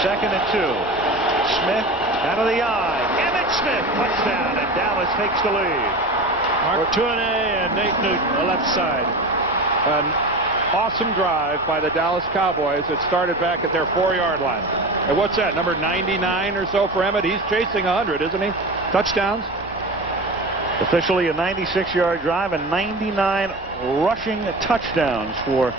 2nd and 2. Smith out of the eye. Emmett Smith, touchdown, and Dallas takes the lead. Mark Tuane and Nate Newton, the left side. An awesome drive by the Dallas Cowboys. It started back at their 4-yard line. And what's that, number 99 or so for Emmett? He's chasing 100, isn't he? Touchdowns. Officially a 96-yard drive and 99 rushing touchdowns for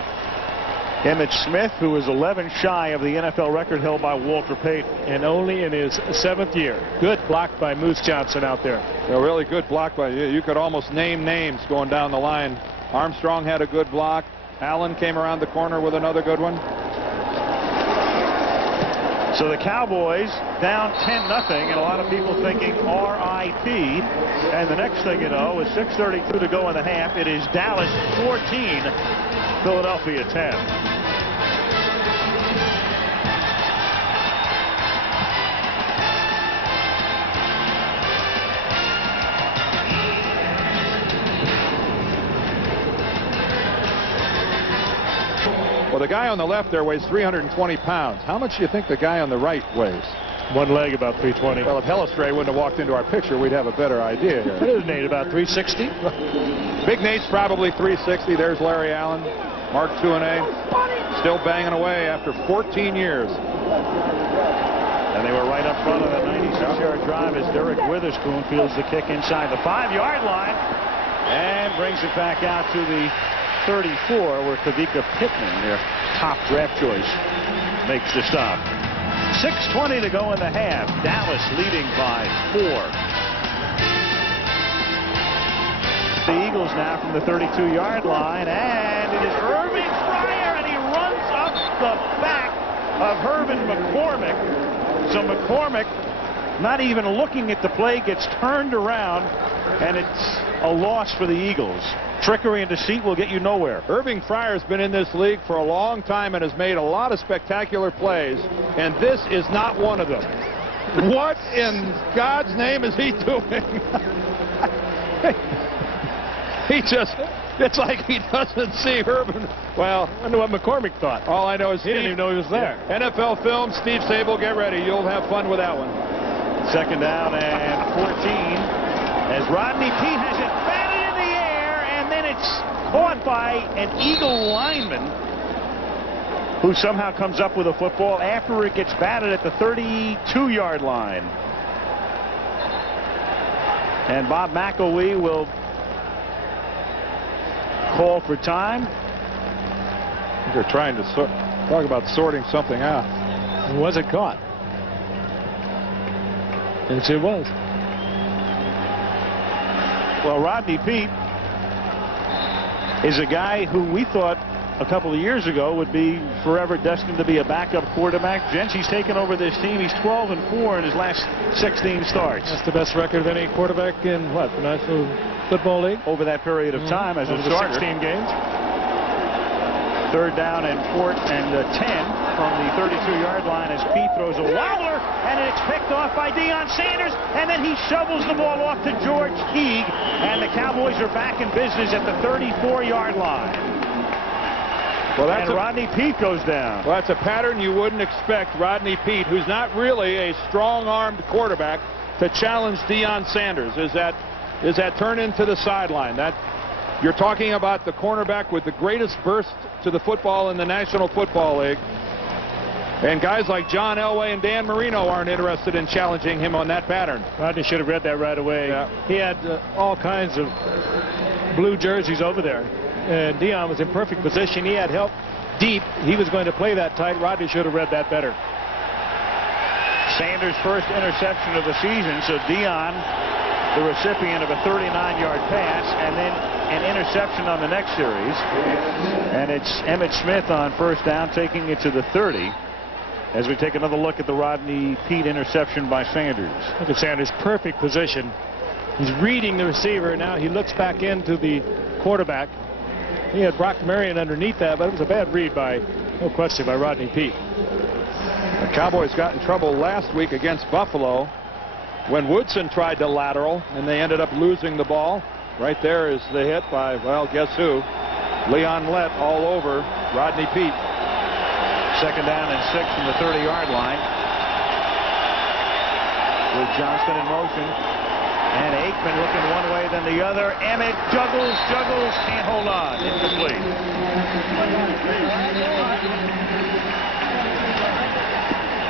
Emmett Smith, who is 11 shy of the NFL record held by Walter Payton. And only in his 7th year. Good block by Moose Johnson out there. A really good block by you. You could almost name names going down the line. Armstrong had a good block. Allen came around the corner with another good one. So the Cowboys down 10-0, and a lot of people thinking RIP. And the next thing you know, with 6:32 to go in the half, it is Dallas 14, Philadelphia 10. Well, the guy on the left there weighs 320 pounds. How much do you think the guy on the right weighs? One leg about 320. Well, if Hellestray wouldn't have walked into our picture, we'd have a better idea here. What is Nate, about 360? Big Nate's probably 360. There's Larry Allen. Mark Tuane still banging away after 14 years. And they were right up front of the 96-yard drive as Derek Witherspoon fields the kick inside the 5-yard line and brings it back out to the 34, where Kavika Pittman, their top draft choice, makes the stop. 6:20 to go in the half. Dallas leading by 4. The Eagles now from the 32-yard line, and it is Irving Fryar, and he runs up the back of Herman McCormick. So McCormick, not even looking at the play, gets turned around, and it's a loss for the Eagles. Trickery and deceit will get you nowhere. Irving Fryar's been in this league for a long time and has made a lot of spectacular plays, and this is not one of them. What in God's name is he doing? He just, it's like he doesn't see Herman. Well, I wonder what McCormick thought. All I know is he didn't even know he was there. NFL film, Steve Sable, get ready. You'll have fun with that one. 2nd down and 14 as Rodney Peete has it batted in the air, and then it's caught by an Eagle lineman who somehow comes up with a football after it gets batted at the 32-yard line. And Bob McElwee will call for time. They're trying to talk about sorting something out. Was it caught? Yes, it was. Well, Rodney Peete is a guy who we thought a couple of years ago would be forever destined to be a backup quarterback. Gents, he's taken over this team. He's 12-4 in his last 16 starts. That's the best record of any quarterback in, what, the National Football League? Over that period of time as a starter. 16 games. 3rd down and 10 from the 32-yard line as Peete throws a wobbler, and it's picked off by Deion Sanders, and then he shovels the ball off to George Teague, and the Cowboys are back in business at the 34-yard line. Well, and Rodney Peete goes down. Well, that's a pattern you wouldn't expect Rodney Peete, who's not really a strong-armed quarterback, to challenge Deion Sanders. Is that turn into the sideline? That you're talking about the cornerback with the greatest burst to the football in the National Football League. And guys like John Elway and Dan Marino aren't interested in challenging him on that pattern. Rodney should have read that right away. Yeah. He had all kinds of blue jerseys over there. And Deion was in perfect position. He had help deep. He was going to play that tight. Rodney should have read that better. Sanders' first interception of the season, so Deion, the recipient of a 39-yard pass, and then an interception on the next series. And it's Emmett Smith on 1st down, taking it to the 30. As we take another look at the Rodney Peete interception by Sanders. Look at Sanders' perfect position. He's reading the receiver. Now he looks back into the quarterback. He had Brock Marion underneath that, but it was a bad read by, no question, by Rodney Peete. The Cowboys got in trouble last week against Buffalo when Woodson tried to lateral, and they ended up losing the ball. Right there is the hit by, well, guess who? Leon Lett all over Rodney Peete. Second down and 6 from the 30-yard line. With Johnston in motion. And Aikman looking one way, then the other. Emmett juggles, can't hold on. Incomplete.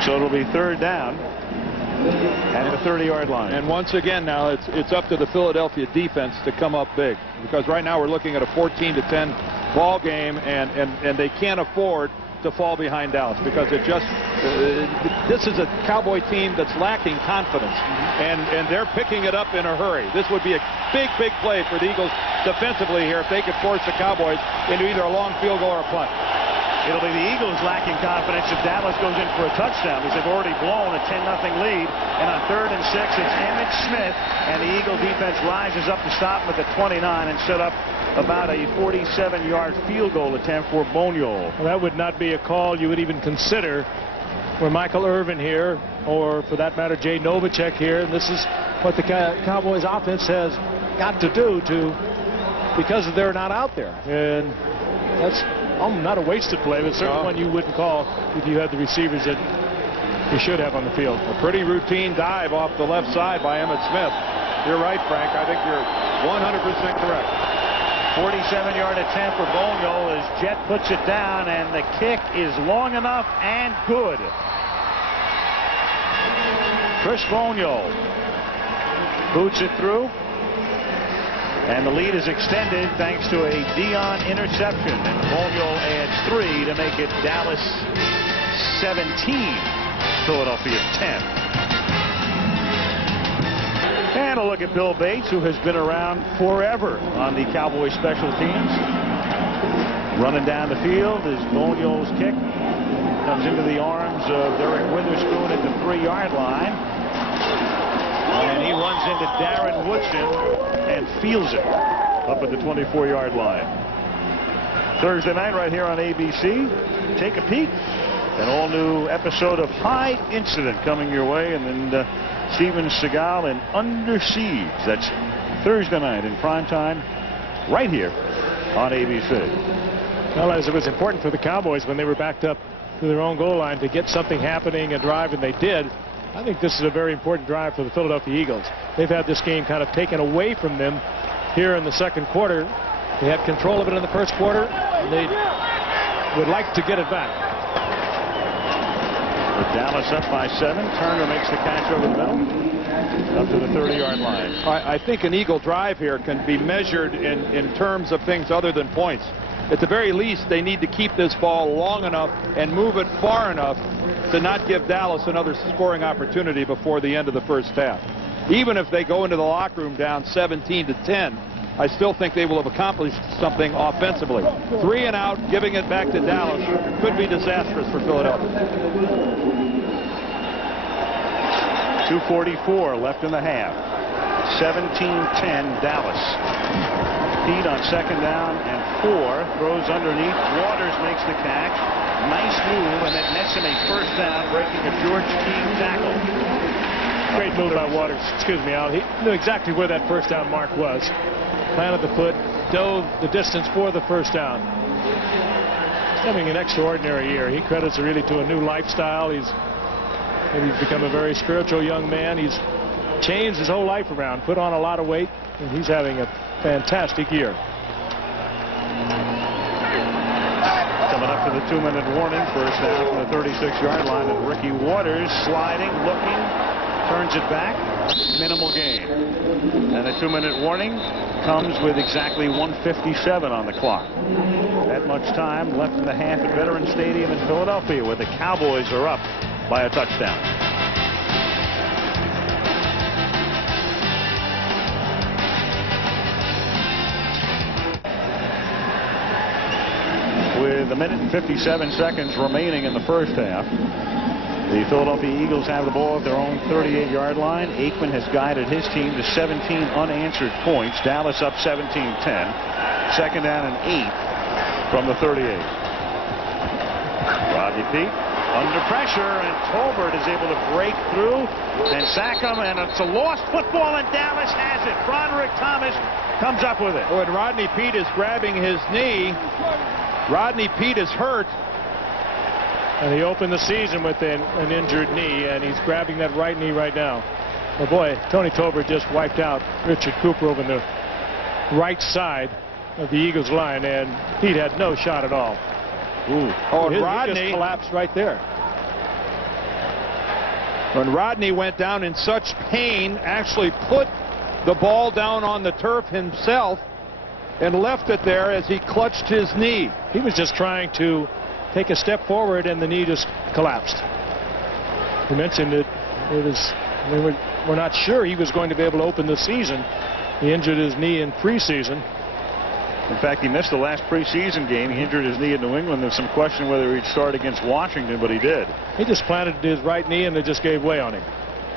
So it'll be third down at the 30-yard line. And once again now it's up to the Philadelphia defense to come up big, because right now we're looking at a 14-10 ball game, and they can't afford to fall behind Dallas, because it just this is a Cowboy team that's lacking confidence, and they're picking it up in a hurry. This would be a big play for the Eagles defensively here if they could force the Cowboys into either a long field goal or a punt. It'll be the Eagles lacking confidence if Dallas goes in for a touchdown, because they've already blown a 10-0 lead. And on 3rd and 6, it's Emmitt Smith, and the Eagle defense rises up to stop him at the 29 and set up about a 47-yard field goal attempt for Boniol. Well, that would not be a call you would even consider for Michael Irvin here, or for that matter, Jay Novacek here. And this is what the Cowboys offense has got to do because they're not out there. And that's not a wasted play, but certainly one you wouldn't call if you had the receivers that you should have on the field. A pretty routine dive off the left side by Emmitt Smith. You're right, Frank. I think you're 100% correct. 47-yard attempt for Boniol as Jet puts it down, and the kick is long enough and good. Chris Boniol boots it through, and the lead is extended thanks to a Dion interception, and Boniol adds 3 to make it Dallas 17, Philadelphia 10. And a look at Bill Bates, who has been around forever on the Cowboys special teams. Running down the field is Boniol's kick. Comes into the arms of Derek Witherspoon at the 3-yard line. And he runs into Darren Woodson and fields it up at the 24-yard line. Thursday night right here on ABC. Take a peek. An all-new episode of High Incident coming your way, and then Steven Seagal in Under Siege. That's Thursday night in prime time right here on ABC. Well, as it was important for the Cowboys when they were backed up to their own goal line to get something happening and drive, and they did. I think this is a very important drive for the Philadelphia Eagles. They've had this game kind of taken away from them here in the second quarter. They had control of it in the first quarter. They would like to get it back. With Dallas up by 7, Turner makes the catch over the middle up to the 30-yard line. I think an Eagle drive here can be measured in terms of things other than points. At the very least, they need to keep this ball long enough and move it far enough to not give Dallas another scoring opportunity before the end of the first half. Even if they go into the locker room down 17-10, I still think they will have accomplished something offensively. 3 and out, giving it back to Dallas could be disastrous for Philadelphia. 2:44 left in the half. 17-10 Dallas. Pete on second down and 4, throws underneath. Waters makes the catch. Nice move, and it nets him a first down, breaking a George King tackle. Great move by Waters. Excuse me, Al. He knew exactly where that first down mark was. Planted the foot, dove the distance for the first down. He's having an extraordinary year. He credits it really to a new lifestyle. He's become a very spiritual young man. He's changed his whole life around, put on a lot of weight, and he's having a fantastic year. Coming up to the 2-minute warning, first down from the 36-yard line, and Ricky Waters sliding, looking, turns it back, minimal gain. And the 2-minute warning comes with exactly 1:57 on the clock. That much time left in the half at Veterans Stadium in Philadelphia, where the Cowboys are up by a touchdown. With 1 minute and 57 seconds remaining in the first half, the Philadelphia Eagles have the ball at their own 38-yard line. Aikman has guided his team to 17 unanswered points. Dallas up 17-10. Second down and 8 from the 38. Rodney Peete under pressure, and Tolbert is able to break through and sack him, and it's a lost football, and Dallas has it. Broderick Thomas comes up with it. When Rodney Peete is grabbing his knee, Rodney Peete is hurt. And he opened the season with an injured knee, and he's grabbing that right knee right now. Oh boy, Tony Tolbert just wiped out Richard Cooper over the right side of the Eagles line, and he had no shot at all. Ooh. Oh, and Rodney just collapsed right there. When Rodney went down in such pain, actually put the ball down on the turf himself and left it there as he clutched his knee. He was just trying to take a step forward, and the knee just collapsed. We mentioned we're not sure he was going to be able to open the season. He injured his knee in preseason. In fact, he missed the last preseason game. He injured his knee in New England. There's some question whether he'd start against Washington, but he did. He just planted his right knee, and it just gave way on him.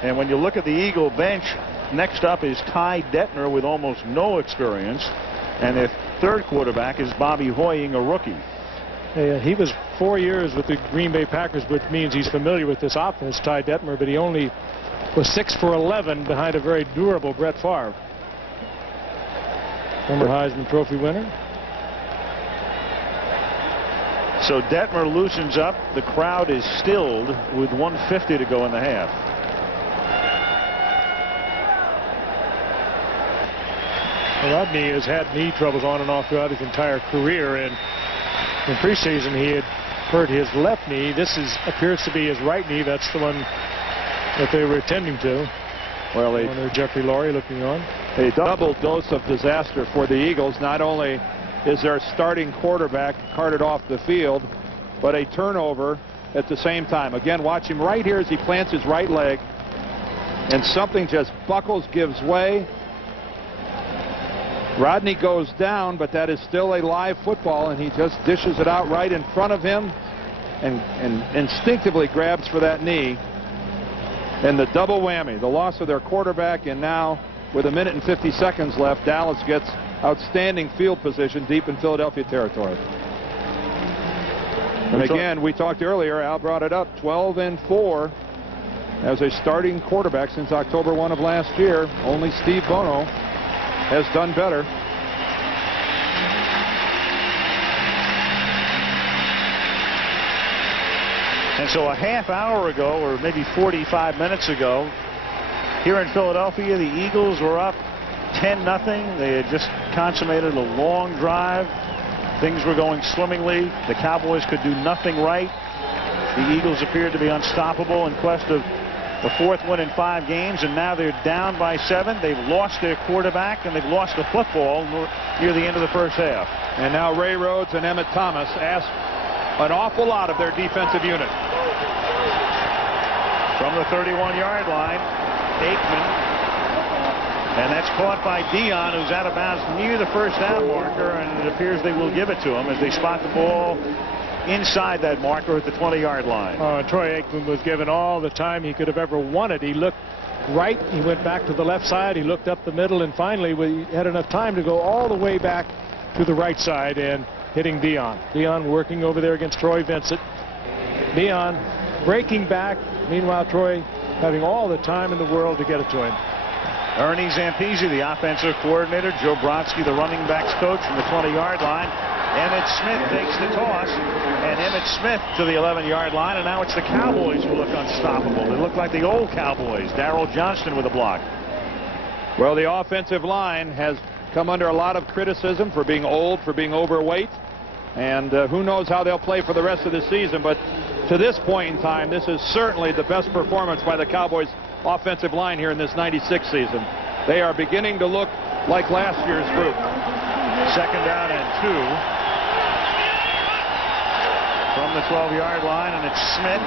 And when you look at the Eagle bench, next up is Ty Detmer with almost no experience. And their third quarterback is Bobby Hoying, a rookie. He was 4 years with the Green Bay Packers, which means he's familiar with this offense, Ty Detmer, but he only was 6 for 11 behind a very durable Brett Favre. Former Heisman Trophy winner. So Detmer loosens up. The crowd is stilled with 1:50 to go in the half. Rodney has had knee troubles on and off throughout his entire career, and in preseason he had hurt his left knee. This appears to be his right knee. That's the one that they were attending to. Well, Jeffrey Lurie looking on. A double dose of disaster for the Eagles. Not only is their starting quarterback carted off the field, but a turnover at the same time. Again, watch him right here as he plants his right leg, and something just buckles, gives way. Rodney goes down, but that is still a live football, and he just dishes it out right in front of him and instinctively grabs for that knee. And the double whammy, the loss of their quarterback, and now with 1 minute and 50 seconds left, Dallas gets outstanding field position deep in Philadelphia territory. And again, we talked earlier, Al brought it up, 12-4 as a starting quarterback since October 1 of last year. Only Steve Bono has done better. And so a half hour ago, or maybe 45 minutes ago, here in Philadelphia, the Eagles were up 10-0. They had just consummated a long drive. Things were going swimmingly. The Cowboys could do nothing right. The Eagles appeared to be unstoppable in quest of the fourth win in 5 games, and now they're down by 7. They've lost their quarterback, and they've lost the football near the end of the first half. And now Ray Rhodes and Emmett Thomas ask an awful lot of their defensive unit. From the 31-yard line, Aikman, and that's caught by Dion, who's out of bounds near the first down marker, and it appears they will give it to him as they spot the ball inside that marker at the 20-yard line. Troy Aikman was given all the time he could have ever wanted. He looked right, he went back to the left side, he looked up the middle, and finally we had enough time to go all the way back to the right side and hitting Dion. Dion working over there against Troy Vincent. Dion breaking back. Meanwhile, Troy having all the time in the world to get it to him. Ernie Zampese, the offensive coordinator. Joe Brodsky, the running backs coach, from the 20-yard line. Emmett Smith takes the toss, and Emmett Smith to the 11-yard line, and now it's the Cowboys who look unstoppable. They look like the old Cowboys. Darryl Johnston with a block. Well, the offensive line has come under a lot of criticism for being old, for being overweight, and who knows how they'll play for the rest of the season. But to this point in time, this is certainly the best performance by the Cowboys offensive line here in this 96 season. They are beginning to look like last year's group. 2nd down and 2 from the 12-yard line, and it's Smith.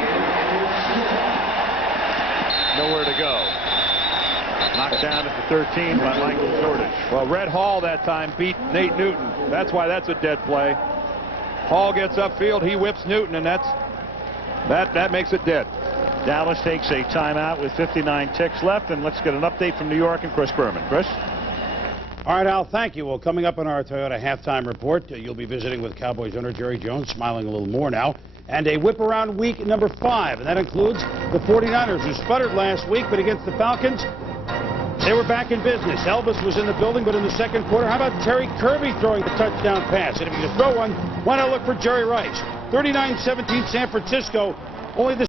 Nowhere to go. Knocked down at the 13 by Michael Jordan. Well, Red Hall that time beat Nate Newton. That's why that's a dead play. Hall gets upfield, he whips Newton, and that makes it dead. Dallas takes a timeout with 59 ticks left, and let's get an update from New York and Chris Berman. Chris? All right, Al, thank you. Well, coming up on our Toyota halftime report, you'll be visiting with Cowboys owner Jerry Jones, smiling a little more now, and a whip-around week number 5, and that includes the 49ers, who sputtered last week, but against the Falcons, they were back in business. Elvis was in the building, but in the second quarter, how about Terry Kirby throwing the touchdown pass? And if you just throw one, why not look for Jerry Rice? 39-17 San Francisco. Only the